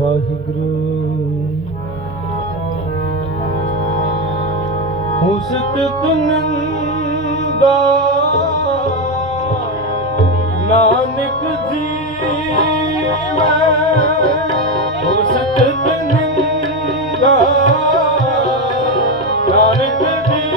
ਵਾਹਿਗੁਰੂ। ਹੁਸਤ ਤਨੰਦਾ ਨਾਨਕ ਜੀ ਮੈਂ। ਹੁਸਤ ਤਨੰਦਾ ਨਾਨਕ ਜੀ